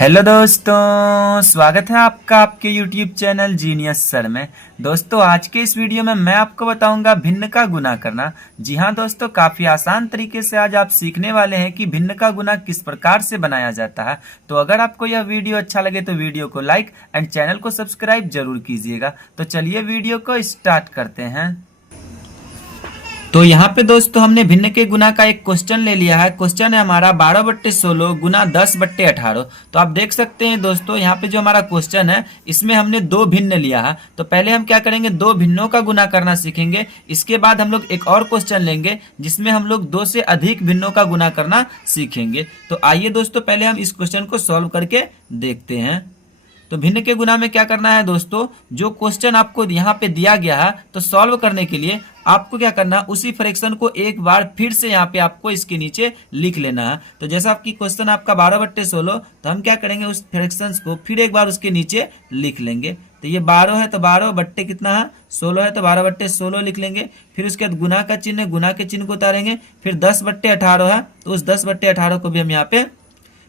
Hello दोस्तों, स्वागत है आपका आपके YouTube चैनल जीनियस सर में। दोस्तों, आज के इस वीडियो में मैं आपको बताऊंगा भिन्न का गुना करना। जी हाँ दोस्तों, काफी आसान तरीके से आज आप सीखने वाले हैं कि भिन्न का गुना किस प्रकार से बनाया जाता है। तो अगर आपको यह वीडियो अच्छा लगे तो वीडियो को लाइक एंड चैनल को सब्सक्राइब जरूर कीजिएगा। तो चलिए वीडियो को स्टार्ट करते हैं। तो यहाँ पे दोस्तों हमने भिन्न के गुना का एक क्वेश्चन ले लिया है। क्वेश्चन है हमारा 12/16 गुना 10/18। तो आप देख सकते हैं दोस्तों, यहाँ पे जो हमारा क्वेश्चन है इसमें हमने दो भिन्न लिया है। तो पहले हम क्या करेंगे, दो भिन्नों का गुना करना सीखेंगे। इसके बाद हम लोग एक और क्वेश्चन लेंगे जिसमें हम लोग दो से अधिक भिन्नों का गुना करना सीखेंगे। तो आइए दोस्तों, पहले हम इस क्वेश्चन को सॉल्व करके देखते हैं। तो भिन्न के गुना में क्या करना है दोस्तों, जो क्वेश्चन आपको यहाँ पे दिया गया है तो सॉल्व करने के लिए आपको क्या करना है, उसी फ्रैक्शन को एक बार फिर से यहाँ पे आपको इसके नीचे लिख लेना है। तो जैसा आपकी क्वेश्चन आपका 12/16, तो हम क्या करेंगे, उस फ्रैक्शन को फिर एक बार उसके नीचे लिख लेंगे। तो ये 12 है तो 12 बट्टे कितना है 16 है तो 12/16 लिख लेंगे। फिर उसके बाद गुना का चिन्ह, गुना के चिन्ह को उतारेंगे। फिर 10/18 है तो उस 10/18 को भी हम यहाँ पे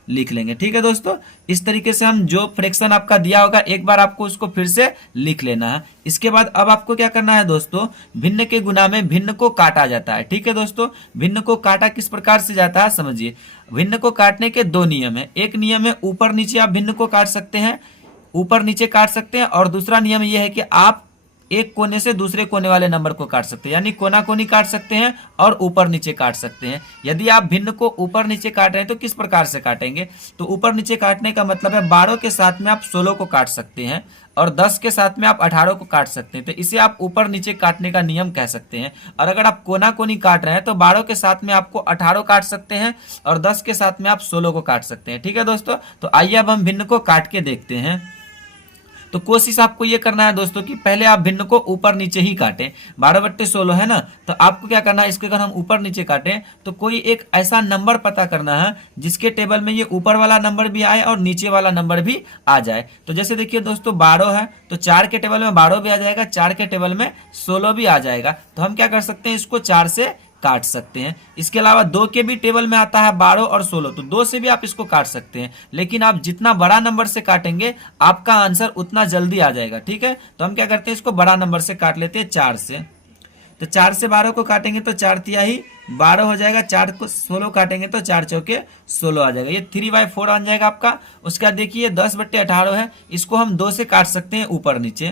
लिख लेंगे। ठीक है दोस्तों, इस तरीके से हम जो फ्रैक्शन आपका दिया होगा एक बार आपको उसको फिर से लिख लेना है। इसके बाद अब आपको क्या करना है दोस्तों, भिन्न के गुना में भिन्न को काटा जाता है। ठीक है दोस्तों, भिन्न को काटा किस प्रकार से जाता है समझिए। भिन्न को काटने के दो नियम है। एक नियम है ऊपर नीचे आप भिन्न को काट सकते हैं, ऊपर नीचे काट सकते हैं। और दूसरा नियम यह है कि आप एक कोने से दूसरे कोने वाले नंबर को काट सकते हैं, यानी कोना कोनी काट सकते हैं और ऊपर नीचे काट सकते हैं। यदि आप भिन्न को ऊपर नीचे काट रहे हैं तो किस प्रकार से काटेंगे, तो ऊपर नीचे काटने का मतलब है 12 के साथ में आप 16 को काट सकते हैं और 10 के साथ में आप 18 को काट सकते हैं। तो इसे आप ऊपर नीचे काटने का नियम कह सकते हैं। और अगर आप कोना कोनी काट रहे हैं तो 12 के साथ में आपको 18 काट सकते हैं और 10 के साथ में आप 16 को काट सकते हैं। ठीक है दोस्तों, तो आइए अब हम भिन्न को काट के देखते हैं। तो कोशिश आपको ये करना है दोस्तों कि पहले आप भिन्न को ऊपर नीचे ही काटें। 12/16 है ना, तो आपको क्या करना है, इसके अगर हम ऊपर नीचे काटें तो कोई एक ऐसा नंबर पता करना है जिसके टेबल में ये ऊपर वाला नंबर भी आए और नीचे वाला नंबर भी आ जाए। तो जैसे देखिए दोस्तों, 12 है तो 4 के टेबल में 12 भी आ जाएगा, 4 के टेबल में 16 भी आ जाएगा। तो हम क्या कर सकते हैं, इसको 4 से काट सकते हैं। इसके अलावा 2 के भी टेबल में आता है 12 और 16, तो 2 से भी आप इसको काट सकते हैं। लेकिन आप जितना बड़ा नंबर से काटेंगे आपका आंसर उतना जल्दी आ जाएगा। ठीक है, तो हम क्या करते हैं, इसको बड़ा नंबर से काट लेते हैं 4 से। तो 4 से 12 को काटेंगे तो 4 तिहाई 12 हो जाएगा। 4 को 16 काटेंगे तो 4 चौके 16 आ जाएगा। ये 3/4 बन जाएगा आपका। उसके बाद देखिए 10/18 है, इसको हम 2 से काट सकते हैं ऊपर नीचे।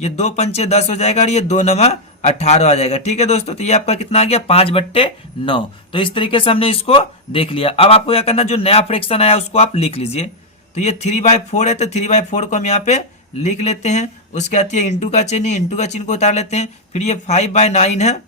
ये 2 पंचे 10 हो जाएगा और ये 2 9 18 आ जाएगा। ठीक है दोस्तों, तो ये आपका कितना आ गया 5/9। तो इस तरीके से हमने इसको देख लिया। अब आपको क्या करना, जो नया फ्रैक्शन आया उसको आप लिख लीजिए। तो ये 3/4 है तो 3/4 को हम यहाँ पे लिख लेते हैं। उसके बाद ये इंटू का चिन्ह को उतार लेते हैं। फिर ये 5/9 है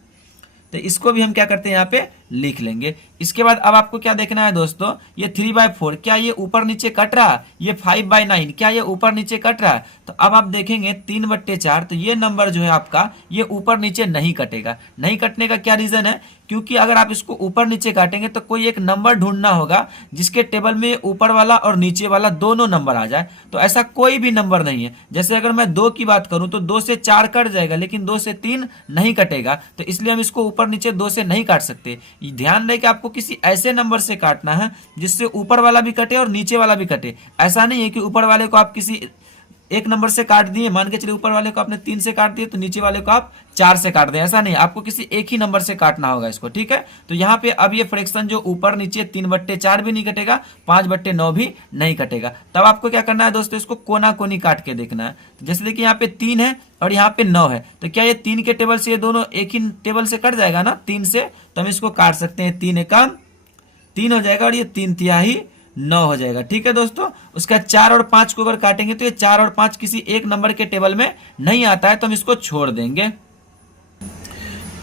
तो इसको भी हम क्या करते हैं, यहाँ पे लिख लेंगे। इसके बाद अब आपको क्या देखना है दोस्तों, ये 3/4 क्या ये ऊपर नीचे कट रहा है, ये 5/9 क्या ये ऊपर नीचे कट रहा है। तो अब आप देखेंगे 3/4, तो ये नंबर जो है आपका ये ऊपर नीचे नहीं कटेगा। नहीं कटने का क्या रीजन है, क्योंकि अगर आप इसको ऊपर नीचे काटेंगे तो कोई एक नंबर ढूंढना होगा जिसके टेबल में ऊपर वाला और नीचे वाला दोनों नंबर आ जाए। तो ऐसा कोई भी नंबर नहीं है। जैसे अगर मैं 2 की बात करूं तो 2 से 4 कट जाएगा लेकिन 2 से 3 नहीं कटेगा। तो इसलिए हम इसको ऊपर नीचे 2 से नहीं काट सकते। ध्यान रहे कि आपको किसी ऐसे नंबर से काटना है जिससे ऊपर वाला भी कटे और नीचे वाला भी कटे। ऐसा नहीं है कि ऊपर वाले को आप किसी एक नंबर से काट दिए, मान के चलिए ऊपर वाले को आपने 3 से काट दिए तो नीचे वाले को आप 4 से काट दें। ऐसा नहीं, आपको किसी एक ही नंबर से काटना होगा इसको। ठीक है, तो यहाँ पे अब ये फ्रैक्शन जो ऊपर नीचे 3/4 भी नहीं कटेगा, 5/9 भी नहीं कटेगा। तब आपको क्या करना है दोस्तों, इसको कोना कोनी काट के देखना है। तो जैसे देखिए यहाँ पे 3 है और यहाँ पे 9 है, तो क्या ये 3 के टेबल से ये दोनों एक ही टेबल से कट जाएगा ना 3 से, तो हम इसको काट सकते हैं। 3 एकम 3 हो जाएगा और ये 3 तिहाई 9 हो जाएगा। ठीक है दोस्तों, उसका 4 और 5 को अगर काटेंगे तो ये 4 और 5 किसी एक नंबर के टेबल में नहीं आता है, तो हम इसको छोड़ देंगे।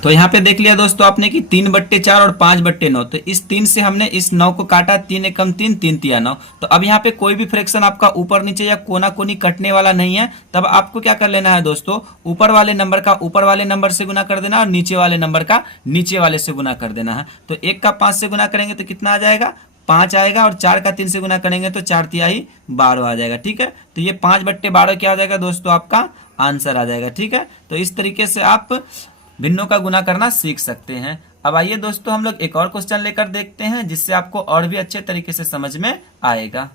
तो यहाँ पे देख लिया दोस्तों आपने कि 3/4 और 5/9, तो इस 3 से हमने इस 9 को काटा। 3 एकम 3, 3 तिया 9। तो अब यहाँ पे कोई भी फ्रैक्शन आपका ऊपर नीचे या कोना कोनी कटने वाला नहीं है। तब आपको क्या कर लेना है दोस्तों, ऊपर वाले नंबर का ऊपर वाले नंबर से गुना कर देना और नीचे वाले नंबर का नीचे वाले से गुना कर देना है। तो 1 का 5 से गुना करेंगे तो कितना आ जाएगा, 5 आएगा। और 4 का 3 से गुना करेंगे तो 4 तिहाई 12 आ जाएगा। ठीक है, तो ये 5/12 क्या हो जाएगा दोस्तों, आपका आंसर आ जाएगा। ठीक है, तो इस तरीके से आप भिन्नों का गुना करना सीख सकते हैं। अब आइए दोस्तों, हम लोग एक और क्वेश्चन लेकर देखते हैं जिससे आपको और भी अच्छे तरीके से समझ में आएगा।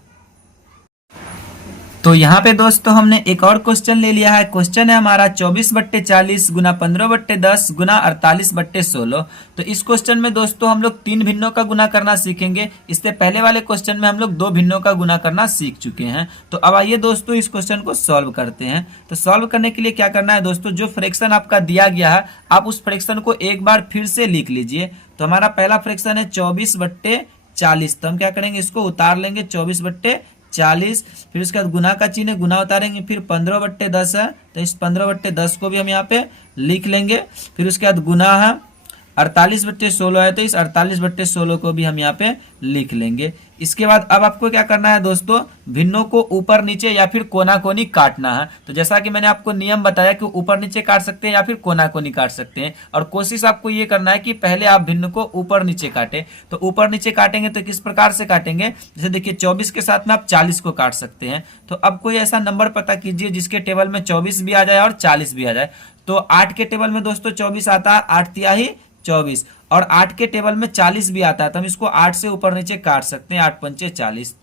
तो यहाँ पे दोस्तों हमने एक और क्वेश्चन ले लिया है। क्वेश्चन है हमारा 24/40 गुना 15/10 गुना 48/16। तो इस क्वेश्चन में दोस्तों हम लोग 3 भिन्नों का गुना करना सीखेंगे। इससे पहले वाले क्वेश्चन में हम लोग 2 भिन्नों का गुना करना सीख चुके हैं। तो अब आइए दोस्तों इस क्वेश्चन को सॉल्व करते हैं। तो सॉल्व करने के लिए क्या करना है दोस्तों, जो फ्रैक्शन आपका दिया गया है आप उस फ्रैक्शन को एक बार फिर से लिख लीजिए। तो हमारा पहला फ्रैक्शन है 24/40। तो हम क्या करेंगे, इसको उतार लेंगे 24/40। फिर उसके बाद गुना का चिन्ह, गुना उतारेंगे। फिर 15/10 है तो इस 15/10 को भी हम यहाँ पे लिख लेंगे। फिर उसके बाद गुना है 48/16 है तो इस 48/16 को भी हम यहाँ पे लिख लेंगे। इसके बाद अब आपको क्या करना है दोस्तों, भिन्नों को ऊपर नीचे या फिर कोना कोनी काटना है। तो जैसा कि मैंने आपको नियम बताया कि ऊपर नीचे काट सकते हैं या फिर कोना कोनी काट सकते हैं, और कोशिश आपको ये करना है कि पहले आप भिन्न को ऊपर नीचे काटें। तो ऊपर नीचे काटेंगे तो किस प्रकार से काटेंगे, जैसे देखिए 24 के साथ में आप 40 को काट सकते हैं। तो अब कोई ऐसा नंबर पता कीजिए जिसके टेबल में 24 भी आ जाए और 40 भी आ जाए। तो 8 के टेबल में दोस्तों 24 आता है, 8 तिहाई 24, और 8 के टेबल में 40 भी आता है। तो हम इसको 8 से ऊपर नीचे काट सकते हैं, 8 पंचे 40।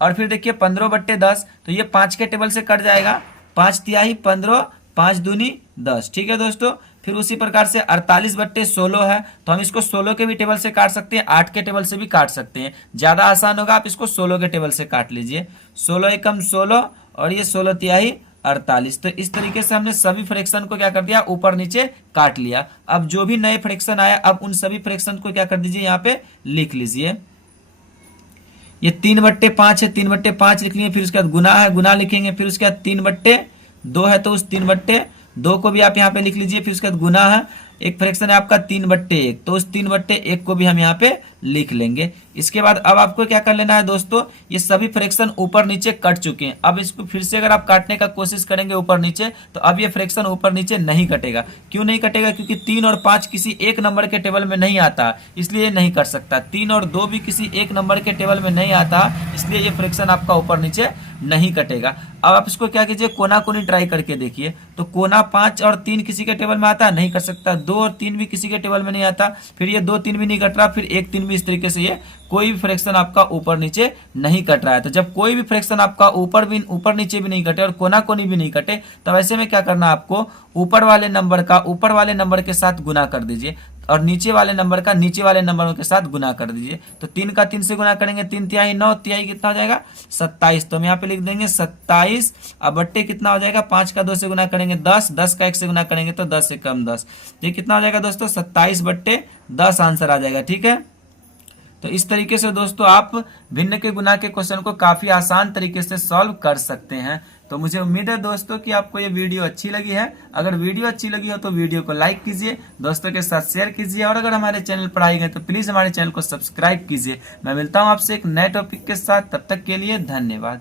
और फिर देखिए 15/10 तो ये 5 के टेबल से कट जाएगा, 5 तिहाई 15, 5 दूनी 10। ठीक है दोस्तों। फिर उसी प्रकार से 48/16 है तो हम इसको 16 के भी टेबल से काट सकते हैं, 8 के टेबल से भी काट सकते हैं। ज्यादा आसान होगा आप इसको 16 के टेबल से काट लीजिए। 16 एकम 16 और ये 16 तिहाई 48। तो इस तरीके से हमने सभी फ्रैक्शन को क्या कर दिया, ऊपर नीचे काट लिया। अब जो भी नए फ्रैक्शन आया अब उन सभी फ्रैक्शन को क्या कर दीजिए, यहाँ पे लिख लीजिए। ये 3/5 है, 3/5 लिख लिए। फिर उसके बाद गुना है, गुना लिखेंगे। फिर उसके बाद 3/2 है तो उस 3/2 को भी आप यहाँ पे लिख लीजिए। फिर उसके बाद गुना है, एक फ्रैक्शन है आपका 3/1 तो उस 3/1 को भी हम यहाँ पे लिख लेंगे। इसके बाद अब आपको क्या कर लेना है दोस्तों, ये सभी फ्रैक्शन ऊपर नीचे कट चुके हैं। अब इसको फिर से अगर आप काटने का कोशिश करेंगे ऊपर नीचे तो अब ये फ्रैक्शन ऊपर नीचे नहीं कटेगा। क्यों नहीं कटेगा, क्योंकि 3 और 5 किसी एक नंबर के टेबल में नहीं आता, इसलिए ये नहीं कर सकता। 3 और 2 भी किसी एक नंबर के टेबल में नहीं आता, इसलिए ये फ्रैक्शन आपका ऊपर नीचे नहीं कटेगा। अब आप इसको क्या कीजिए, कोना कोनी ट्राई करके देखिए। तो कोना 5 और 3 किसी के टेबल में आता, नहीं कर सकता। 2 और 3 भी किसी के टेबल में नहीं आता, फिर ये 2 3 भी नहीं कट रहा, फिर 1 3 भी। इस तरीके से ये कोई भी फ्रैक्शन आपका ऊपर नीचे नहीं कट रहा है। तो जब कोई भी फ्रैक्शन आपका ऊपर नीचे भी नहीं कटे और कोना कोनी भी नहीं कटे, तब ऐसे में क्या करना है आपको, ऊपर वाले नंबर के साथ गुना कर दीजिए और नीचे वाले नंबर का नीचे वाले नंबरों के साथ गुना कर दीजिए। तो 3 का 3 से गुना करेंगे, 3 तिहाई 9, तिहाई कितना हो जाएगा 27। तो हम यहाँ पे लिख देंगे 27। अब बट्टे कितना हो जाएगा, 5 का 2 से गुना करेंगे 10, 10 का 1 से गुना करेंगे तो 10 से कम 10। ये कितना हो जाएगा दोस्तों, 27/10 आंसर आ जाएगा। ठीक है। तो इस तरीके से दोस्तों आप भिन्न के गुना के क्वेश्चन को काफी आसान तरीके से सॉल्व कर सकते हैं। तो मुझे उम्मीद है दोस्तों कि आपको ये वीडियो अच्छी लगी है। अगर वीडियो अच्छी लगी हो तो वीडियो को लाइक कीजिए, दोस्तों के साथ शेयर कीजिए, और अगर हमारे चैनल पर आए गए तो प्लीज हमारे चैनल को सब्सक्राइब कीजिए। मैं मिलता हूं आपसे एक नए टॉपिक के साथ, तब तक के लिए धन्यवाद।